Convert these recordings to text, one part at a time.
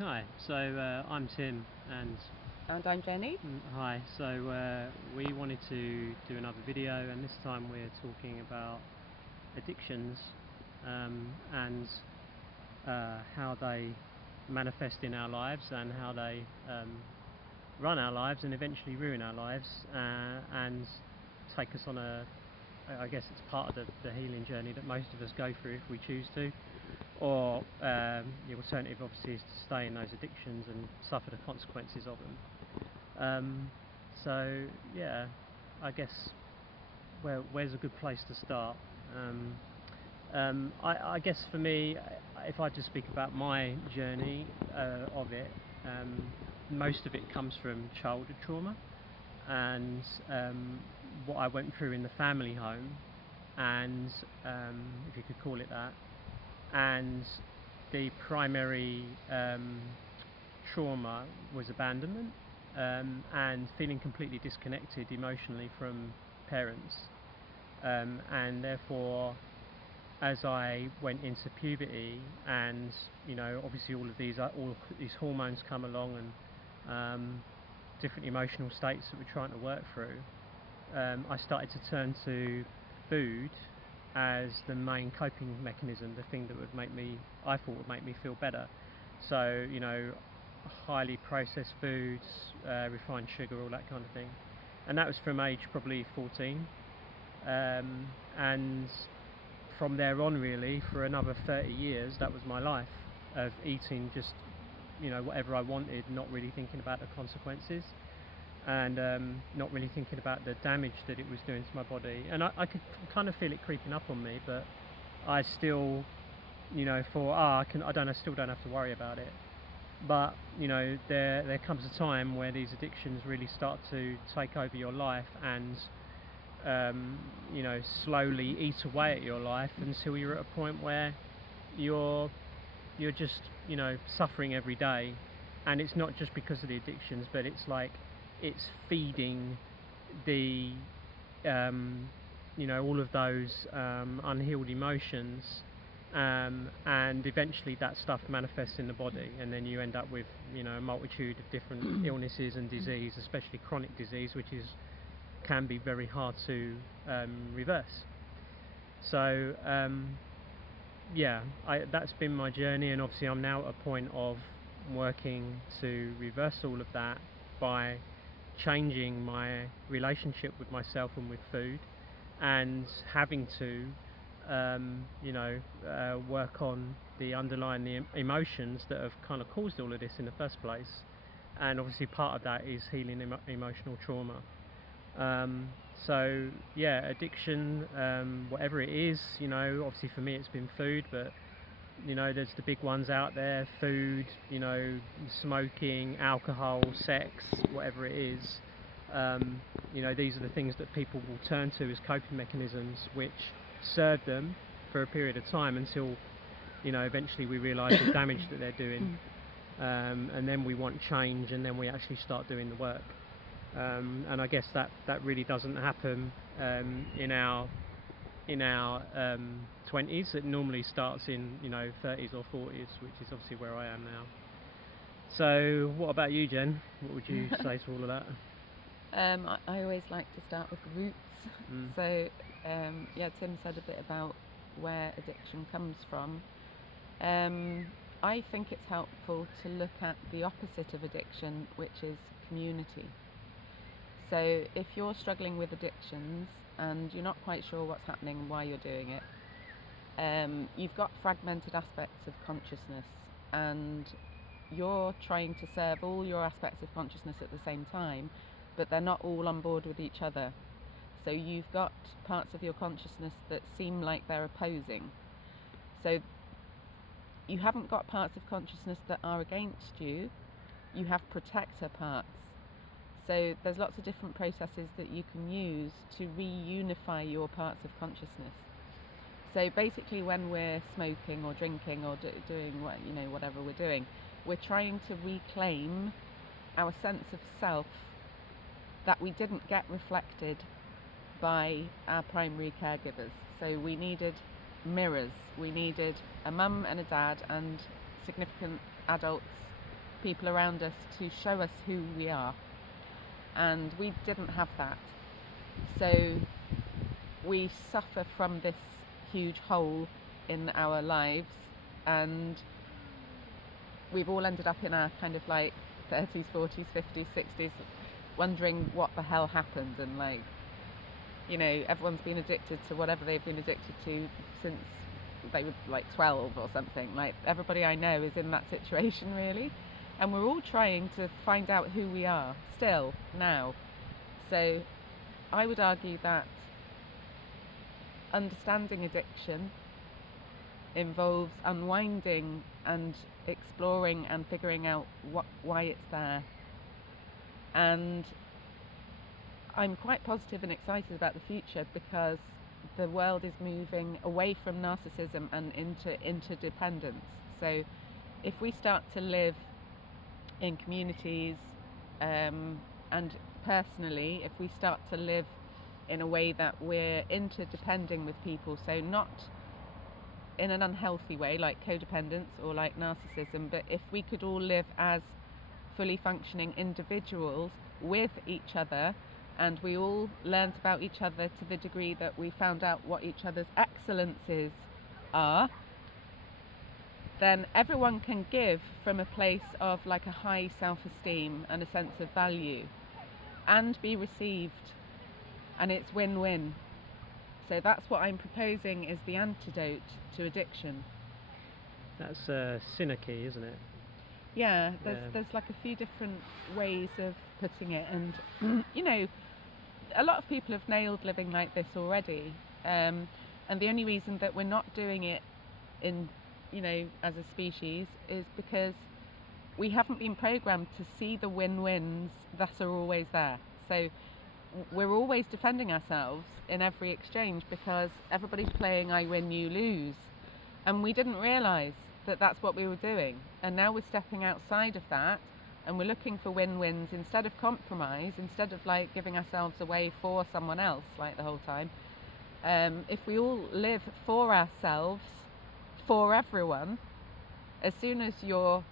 Hi, so I'm Tim, and I'm Jenny. Hi. So we wanted to do another video, and this time we're talking about addictions and how they manifest in our lives and how they run our lives and eventually ruin our lives and take us on I guess it's part of the healing journey that most of us go through if we choose to. Or the alternative obviously is to stay in those addictions and suffer the consequences of them. So yeah, I guess where's a good place to start? I guess for me, if I just speak about my journey of it, most of it comes from childhood trauma and what I went through in the family home, and if you could call it that. And the primary trauma was abandonment and feeling completely disconnected emotionally from parents, and therefore as I went into puberty and obviously all these hormones come along and different emotional states that we're trying to work through, I started to turn to food as the main coping mechanism, the thing that I thought would make me feel better. So, highly processed foods, refined sugar, all that kind of thing. And that was from age probably 14. And from there on, really, for another 30 years, that was my life of eating just, whatever I wanted, not really thinking about the consequences. And not really thinking about the damage that it was doing to my body. And I could kind of feel it creeping up on me, but I still, thought, I still don't have to worry about it. But there comes a time where these addictions really start to take over your life and slowly eat away at your life until you're at a point where you're just suffering every day. And it's not just because of the addictions, but it's like it's feeding the all of those unhealed emotions, and eventually that stuff manifests in the body, and then you end up with a multitude of different illnesses and disease, especially chronic disease, which can be very hard to reverse. So that's been my journey, and obviously I'm now at a point of working to reverse all of that by changing my relationship with myself and with food, and having to work on the underlying emotions that have kind of caused all of this in the first place. And obviously part of that is healing emotional trauma. So yeah, addiction, whatever it is, obviously for me it's been food, but there's the big ones out there: food, smoking, alcohol, sex, whatever it is. These are the things that people will turn to as coping mechanisms, which serve them for a period of time until eventually we realise the damage that they're doing, and then we want change, and then we actually start doing the work. And I guess that really doesn't happen in our 20s. It normally starts in 30s or 40s, which is obviously where I am now. So what about you, Jen? What would you say to all of that? I always like to start with the roots. So Tim said a bit about where addiction comes from. I think it's helpful to look at the opposite of addiction, which is community. So if you're struggling with addictions and you're not quite sure what's happening and why you're doing it, you've got fragmented aspects of consciousness, and you're trying to serve all your aspects of consciousness at the same time, but they're not all on board with each other. So you've got parts of your consciousness that seem like they're opposing. So you haven't got parts of consciousness that are against you, you have protector parts. So there's lots of different processes that you can use to reunify your parts of consciousness. So basically when we're smoking or drinking or doing whatever we're doing, we're trying to reclaim our sense of self that we didn't get reflected by our primary caregivers. So we needed mirrors. We needed a mum and a dad and significant adults people around us to show us who we are, and we didn't have that. So we suffer from this huge hole in our lives, and we've all ended up in our kind of like 30s, 40s, 50s, 60s, wondering what the hell happened. And like, you know, everyone's been addicted to whatever they've been addicted to since they were like 12 or something. Like, everybody I know is in that situation, really, and we're all trying to find out who we are still now. So I would argue that understanding addiction involves unwinding and exploring and figuring out why it's there. And I'm quite positive and excited about the future, because the world is moving away from narcissism and into interdependence. So if we start to live in communities, and personally, if we start to live in a way that we're interdepending with people, so not in an unhealthy way like codependence or like narcissism, but if we could all live as fully functioning individuals with each other, and we all learnt about each other to the degree that we found out what each other's excellences are, then everyone can give from a place of like a high self-esteem and a sense of value, and be received, and it's win-win. So that's what I'm proposing is the antidote to addiction. That's Synarchy, isn't it? Yeah, there's like a few different ways of putting it, and you know, a lot of people have nailed living like this already, and the only reason that we're not doing it in, you know, as a species, is because we haven't been programmed to see the win-wins that are always there. So we're always defending ourselves in every exchange, because everybody's playing I win, you lose, and we didn't realise that that's what we were doing. And now we're stepping outside of that, and we're looking for win-wins instead of compromise, instead of like giving ourselves away for someone else like the whole time. If we all live for ourselves, for everyone, as soon as you're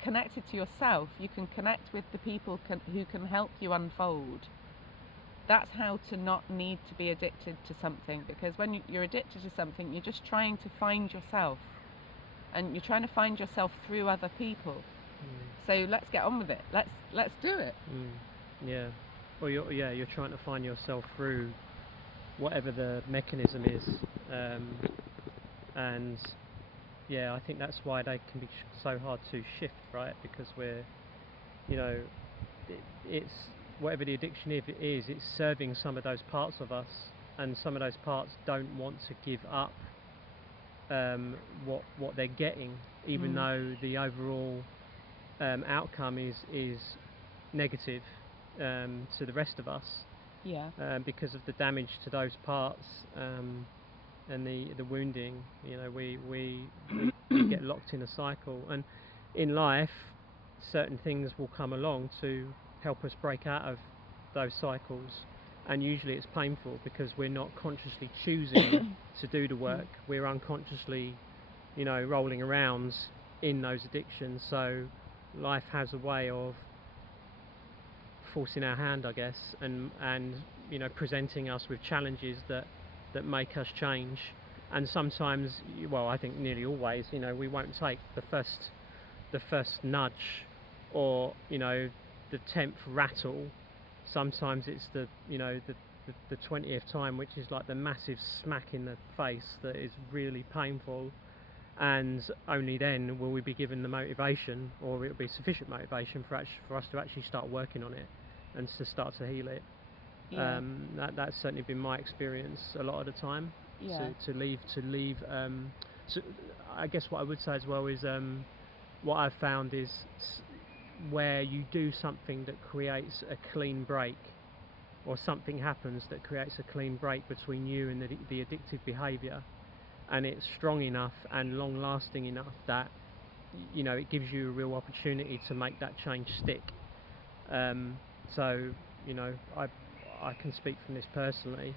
connected to yourself, you can connect with the people who can help you unfold. That's how to not need to be addicted to something, because when you're addicted to something, you're just trying to find yourself, and you're trying to find yourself through other people. So let's get on with it. Let's do it. Yeah. Well, you're trying to find yourself through whatever the mechanism is, and yeah, I think that's why they can be so hard to shift, right? Because we're, you know, it's whatever the addiction is, it's serving some of those parts of us, and some of those parts don't want to give up what they're getting, even though the overall outcome is negative to the rest of us. Yeah. Because of the damage to those parts and the wounding, you know, we get locked in a cycle. And in life, certain things will come along to help us break out of those cycles, and usually it's painful because we're not consciously choosing to do the work. We're unconsciously, you know, rolling around in those addictions. So life has a way of forcing our hand, I guess, and you know, presenting us with challenges that make us change. And sometimes, well, I think nearly always, you know, we won't take the first nudge, or, you know, the 10th rattle. Sometimes it's the 20th time, which is like the massive smack in the face that is really painful, and only then will we be given the motivation, or it'll be sufficient motivation for us to actually start working on it and to start to heal it. Yeah. That's certainly been my experience a lot of the time. Yeah. To leave. So I guess what I would say as well is what I've found is where you do something that creates a clean break, or something happens that creates a clean break between you and the addictive behaviour, and it's strong enough and long lasting enough that, you know, it gives you a real opportunity to make that change stick. So, you know, I can speak from this personally.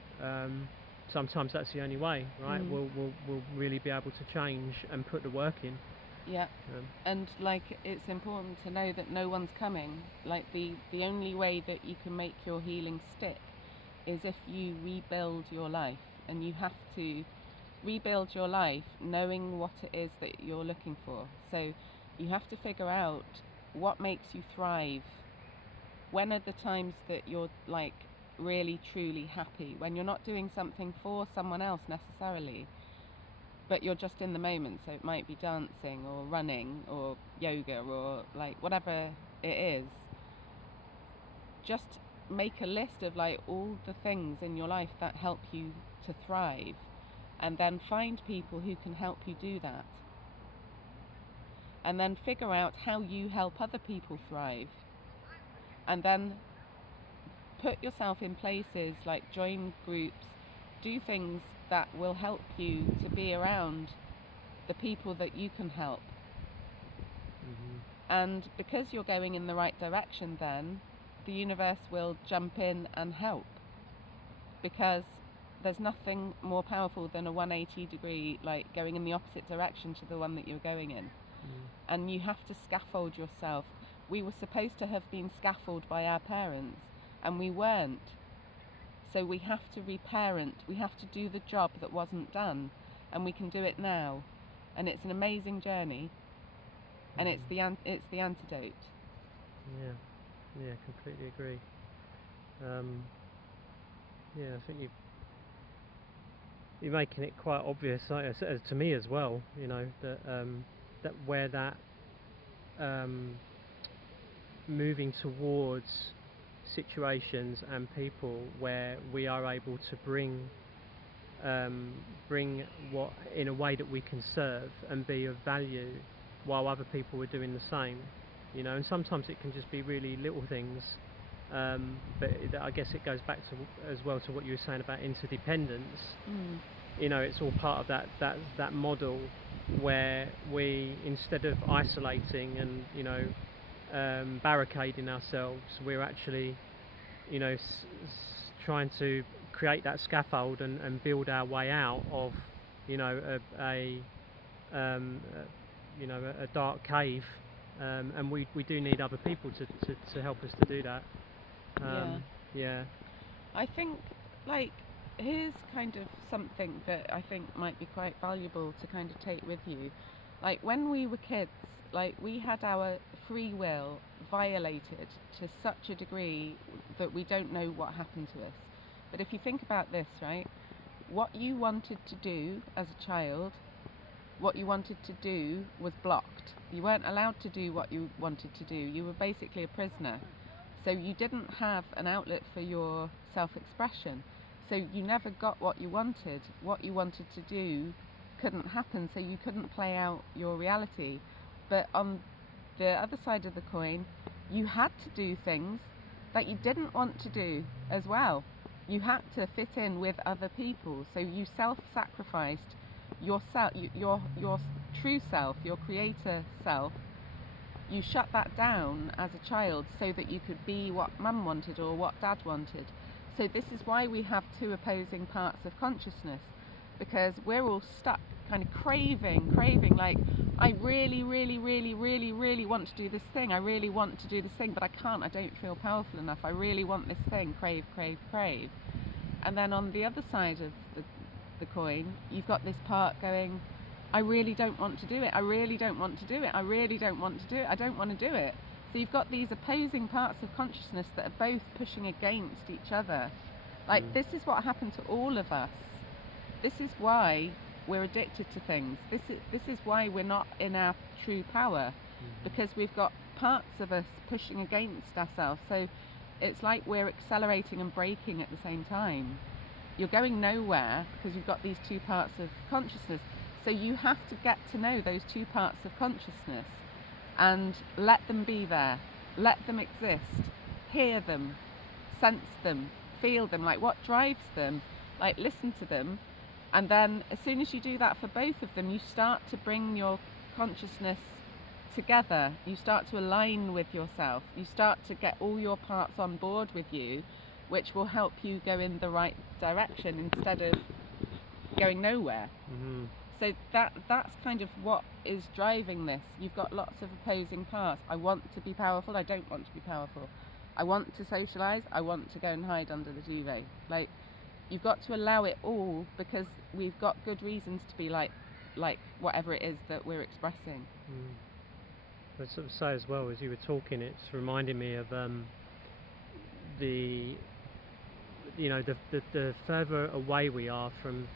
Sometimes that's the only way, right? We'll really be able to change and put the work in. Yeah. And like, it's important to know that no one's coming. Like, the only way that you can make your healing stick is if you rebuild your life, and you have to rebuild your life knowing what it is that you're looking for. So you have to figure out what makes you thrive. When are the times that you're like really truly happy, when you're not doing something for someone else necessarily, but you're just in the moment? So it might be dancing or running or yoga or like whatever it is. Just make a list of like all the things in your life that help you to thrive, and then find people who can help you do that, and then figure out how you help other people thrive, and then put yourself in places, like join groups, do things that will help you to be around the people that you can help. And because you're going in the right direction, then the universe will jump in and help, because there's nothing more powerful than a 180 degree, like going in the opposite direction to the one that you're going in. And you have to scaffold yourself. We were supposed to have been scaffolded by our parents, and we weren't. So we have to reparent. We have to do the job that wasn't done, and we can do it now. And it's an amazing journey, and it's the antidote. Yeah, completely agree. I think you're making it quite obvious, as to me as well, you know, that that where that moving towards situations and people where we are able to bring what, in a way that we can serve and be of value while other people are doing the same, you know. And sometimes it can just be really little things, but I guess it goes back to as well to what you were saying about interdependence. You know, it's all part of that model where we, instead of isolating and, you know, barricading ourselves, we're actually, you know, trying to create that scaffold and build our way out of, you know, a dark cave, and we do need other people to help us to do that. I think, like, here's kind of something that I think might be quite valuable to kind of take with you. Like, when we were kids, like, we had our free will violated to such a degree that we don't know what happened to us. But if you think about this, right, what you wanted to do as a child, what you wanted to do was blocked. You weren't allowed to do what you wanted to do. You were basically a prisoner. So you didn't have an outlet for your self-expression. So you never got what you wanted. What you wanted to do couldn't happen, so you couldn't play out your reality. But on the other side of the coin, you had to do things that you didn't want to do as well. You had to fit in with other people, so you self-sacrificed yourself, your true self, your creator self. You shut that down as a child so that you could be what mum wanted or what dad wanted. So this is why we have two opposing parts of consciousness, because we're all stuck kind of craving, like, I really want to do this thing. I really want to do this thing, but I can't. I don't feel powerful enough. I really want this thing. Crave. And then on the other side of the coin, you've got this part going, I really don't want to do it. I really don't want to do it. I really don't want to do it. I don't want to do it. So you've got these opposing parts of consciousness that are both pushing against each other. Like, this is what happened to all of us. This is why we're addicted to things. This is why we're not in our true power, because we've got parts of us pushing against ourselves. So it's like we're accelerating and braking at the same time. You're going nowhere because you've got these two parts of consciousness. So you have to get to know those two parts of consciousness and let them be there, let them exist, hear them, sense them, feel them, like what drives them, like listen to them. And then as soon as you do that for both of them, you start to bring your consciousness together. You start to align with yourself. You start to get all your parts on board with you, which will help you go in the right direction instead of going nowhere. So that's kind of what is driving this. You've got lots of opposing parts. I want to be powerful, I don't want to be powerful. I want to socialise, I want to go and hide under the duvet. Like, you've got to allow it all, because we've got good reasons to be like whatever it is that we're expressing. I sort of say as well, as you were talking, it's reminding me of the further away we are from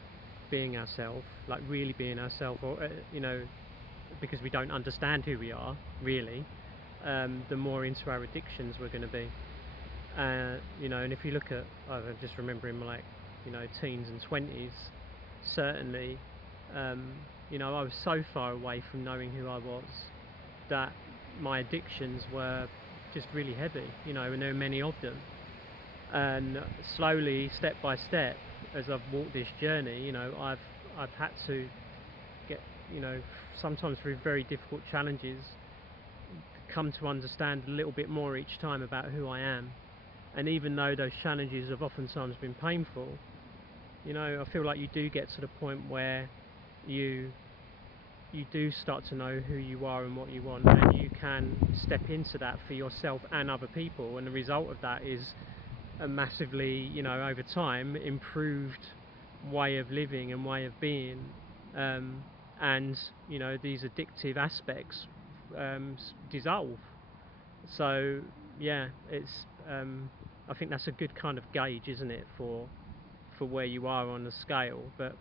being ourselves, like really being ourselves, or because we don't understand who we are really, the more into our addictions we're going to be. And if you look at, I'm just remembering my teens and 20s, certainly, I was so far away from knowing who I was that my addictions were just really heavy, and there were many of them. And slowly, step by step, as I've walked this journey, I've had to get, sometimes through very difficult challenges, come to understand a little bit more each time about who I am. And even though those challenges have oftentimes been painful, I feel like you do get to the point where you do start to know who you are and what you want, and you can step into that for yourself and other people, and the result of that is a massively, over time, improved way of living and way of being, and these addictive aspects dissolve. So yeah, it's I think that's a good kind of gauge, isn't it, for where you are on the scale. But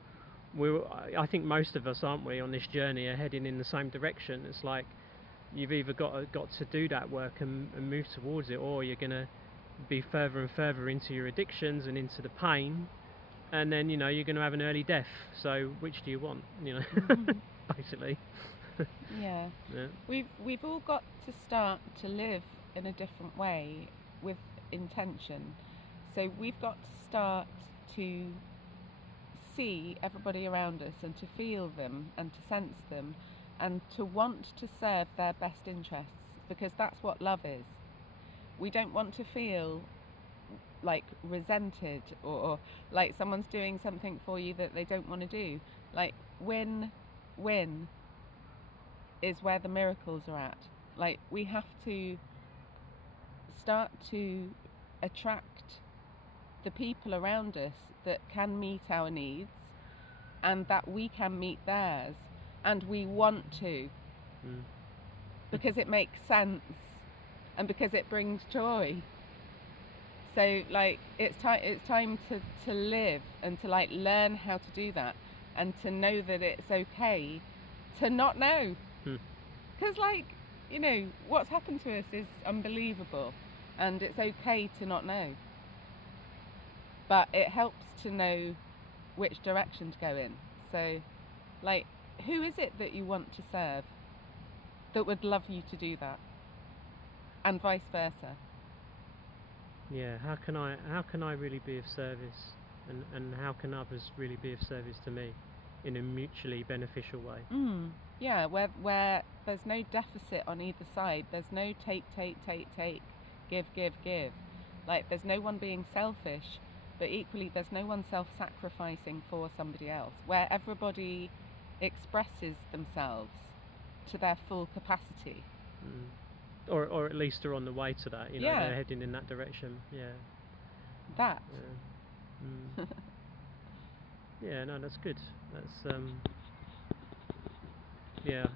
I think most of us, aren't we, on this journey, are heading in the same direction. It's like you've either got to do that work and move towards it, or you're going to be further and further into your addictions and into the pain, and then you're going to have an early death. So which do you want, basically? Yeah. We've all got to start to live in a different way with intention. So we've got to start to see everybody around us and to feel them and to sense them and to want to serve their best interests, because that's what love is. We don't want to feel like resented or like someone's doing something for you that they don't want to do. Like win-win is where the miracles are at. Like, we have to start to attract the people around us that can meet our needs and that we can meet theirs, and we want to, because it makes sense and because it brings joy. So like it's time to live and to like learn how to do that, and to know that it's okay to not know, because what's happened to us is unbelievable, and it's okay to not know, but it helps to know which direction to go in. So like, who is it that you want to serve that would love you to do that, and vice versa? Yeah, how can I really be of service, and how can others really be of service to me in a mutually beneficial way? Yeah, where there's no deficit on either side. There's no take, give. Like, there's no one being selfish, but equally there's no one self-sacrificing for somebody else, where everybody expresses themselves to their full capacity. Or at least are on the way to that, Yeah. They're heading in that direction. Yeah. That. Yeah. Yeah, no, that's good. That's yeah,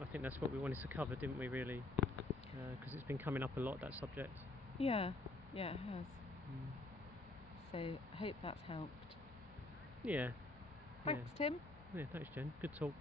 I think that's what we wanted to cover, didn't we, really? Because it's been coming up a lot, that subject. Yeah, it has. So I hope that's helped. Yeah. Thanks, Tim. Yeah, thanks, Jen. Good talk.